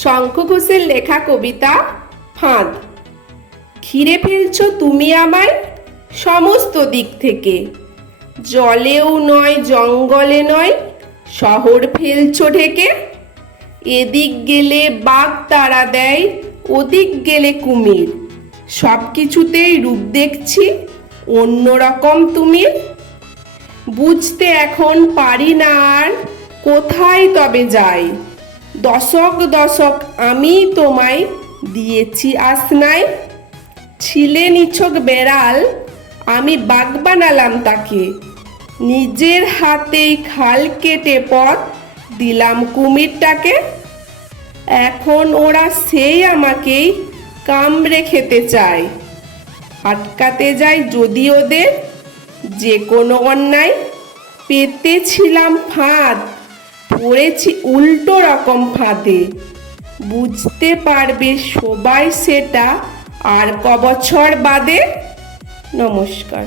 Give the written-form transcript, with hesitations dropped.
শঙ্খ ঘোষের লেখা কবিতা ফাঁদ। ঘিরে ফেলছো তুমি আমায় সমস্ত দিক থেকে, জলেও নয় জঙ্গলে নয় শহর ফেলছো ঢেকে। এদিক গেলে বাঘ তাড়া দেয়, ওদিক গেলে কুমির, সব কিছুতেই রূপ দেখছি অন্যরকম তুমি। বুঝতে এখন পারি না আর কোথায় তবে যাই, দশক দশক আমি তোমায় দিয়েছি আশনায়। ছিলে নিছক বেড়াল, আমি বাঘ বানালাম তাকে, নিজের হাতেই খাল কেটে পথ দিলাম কুমিরটাকে। এখন ওরা সেই আমাকেই কামড়ে খেতে চায়, আটকাতে যাই যদি ওদের যে কোনো অন্যায়। পেতেছিলাম ফাঁদ, পড়েছি উল্টো রকম ফাঁদে, বুঝতে পারবে সবাই সেটা আর কবছর বাদে। নমস্কার।